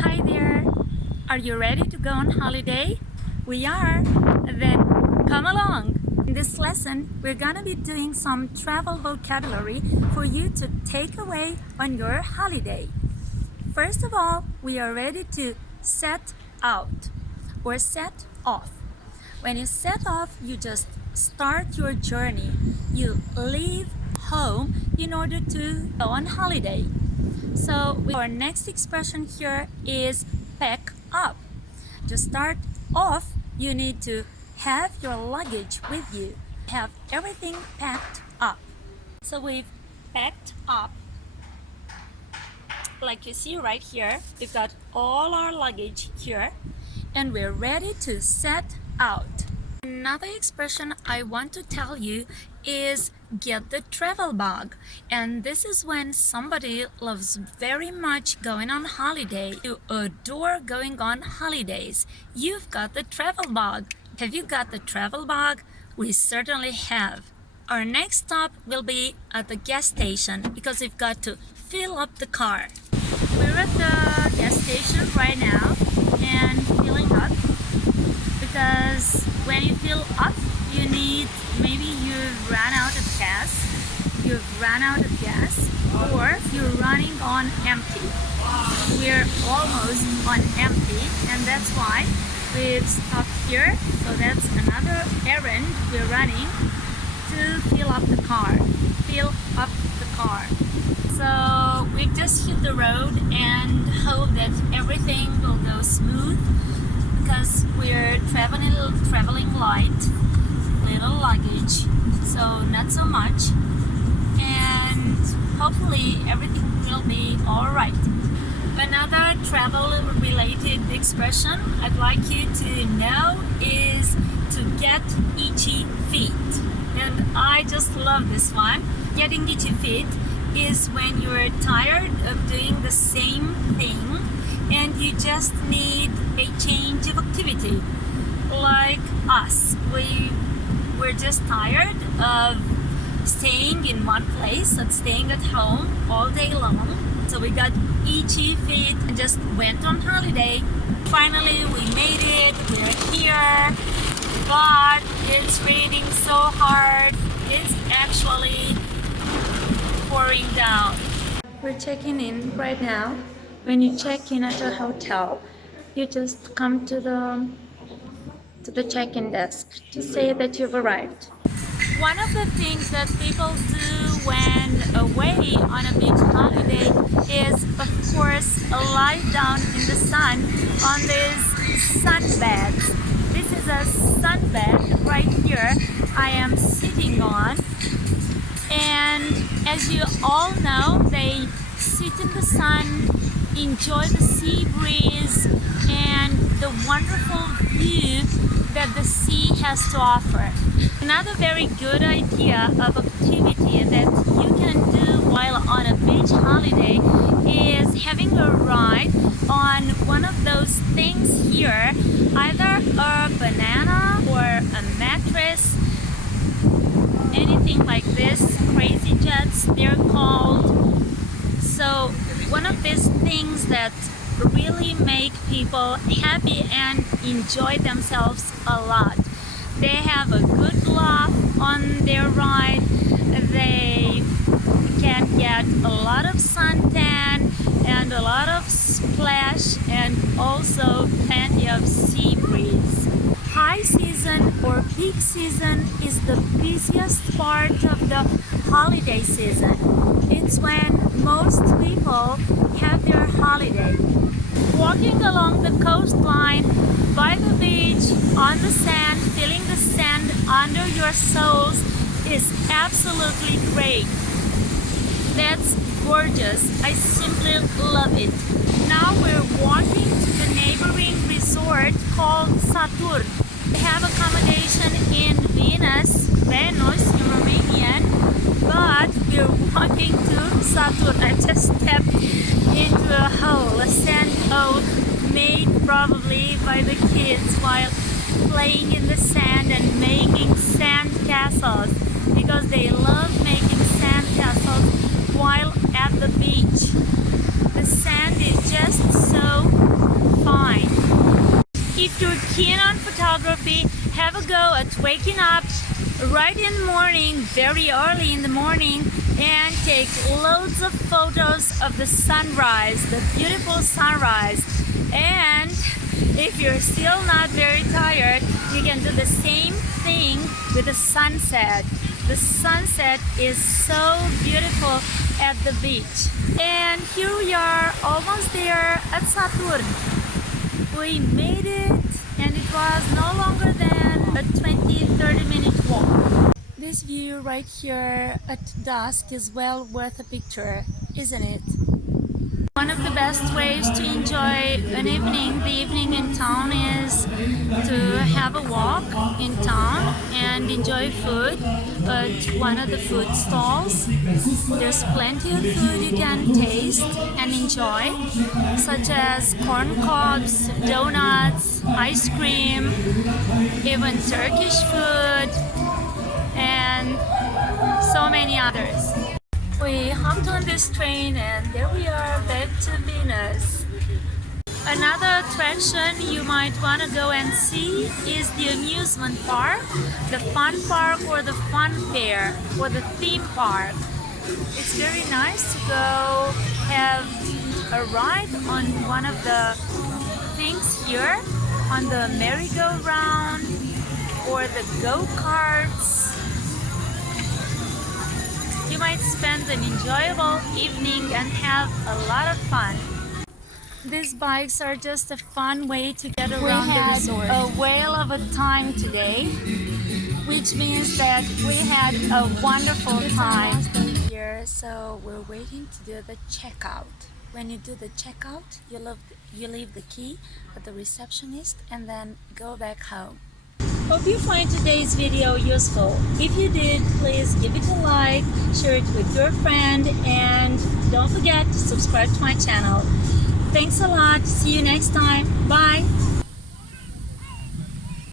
Hi there! Are you ready to go on holiday? We are! Then come along! In this lesson, we're gonna be doing some travel vocabulary for you to take away on your holiday. First of all, we are ready to set out or set off. When you set off, you just start your journey. You leave home in order to go on holiday. So our next expression here is pack up. To start off, you need to have your luggage with you. Have everything packed up. So we've packed up. Like you see right here, we've got all our luggage here and we're ready to set out. Another expression I want to tell you is get the travel bag. And this is when somebody loves very much going on holiday. You adore going on holidays. You've got the travel bag. Have you got the travel bag? We certainly have. Our next stop will be at the gas station because we've got to fill up the car. We're at the gas station right now and filling up because when you fill up, maybe you've run out of gas, or you're running on empty. We're almost on empty, and that's why we've stopped here. So that's another errand we're running to fill up the car. So we just hit the road and hope that everything will go smooth because we're traveling light, little luggage, so not so much, and hopefully everything will be alright. Another travel related expression I'd like you to know is to get itchy feet, and I just love this one. Getting itchy feet is when you're tired of doing the same thing and you just need a change of activity. Like us, we're just tired of staying in one place and staying at home all day long. So we got itchy feet and just went on holiday. Finally, we made it. We're here, but it's raining so hard. It's actually pouring down. We're checking in right now. When you check in at a hotel, you just come to the check-in desk to say that you've arrived. One of the things that people do when away on a beach holiday is, of course, lie down in the sun on these sunbeds. This is a sunbed right here I am sitting on, and as you all know, they sit in the sun, enjoy the sea breeze and the wonderful view that the sea has to offer. Another very good idea of activity that you can do while on a beach holiday is having a ride on one of those things here, either a banana or a mattress, anything like this, crazy jets they're called. So one of these things that really make people happy and enjoy themselves a lot. They have a good laugh on their ride. They can get a lot of suntan and a lot of splash and also plenty of sea breeze. High season or peak season is the busiest part of the holiday season. It's when most people have their holiday. Walking along the coastline, by the beach, on the sand, feeling the sand under your soles is absolutely great. That's gorgeous. I simply love it. Now we're walking to the neighboring resort called Saturn. They have accommodation in Venus in Romanian, but we're walking to Saturn. I just stepped into a hole, a sand hole made probably by the kids while playing in the sand and making sand castles because they love making sand castles while at the beach. The sand is just so If you're keen on photography, have a go at waking up right in the morning, very early in the morning, and take loads of photos of the sunrise, the beautiful sunrise. And if you're still not very tired, you can do the same thing with the sunset. The sunset is so beautiful at the beach. And here we are, almost there at Saturn. We made it, and it was no longer than a 20-30 minute walk. This view right here at dusk is well worth a picture, isn't it? One of the best ways to enjoy the evening in town is to have a walk in town and enjoy food at one of the food stalls. There's plenty of food you can taste and enjoy, such as corn cobs, donuts, ice cream, even Turkish food, and so many others. We hopped on this train and there we are back to Venus. Another attraction you might want to go and see is the amusement park, the fun park or the fun fair or the theme park. It's very nice to go have a ride on one of the things here, on the merry-go-round or the go-karts. You might spend an enjoyable evening and have a lot of fun. These bikes are just a fun way to get around the resort. We had a whale of a time today, which means that we had a wonderful time here. So we're waiting to do the checkout. When you do the checkout, you leave the key at the receptionist and then go back home. Hope you find today's video useful. If you did, please give it a like, share it with your friend, and don't forget to subscribe to my channel. Thanks a lot. See you next time. Bye.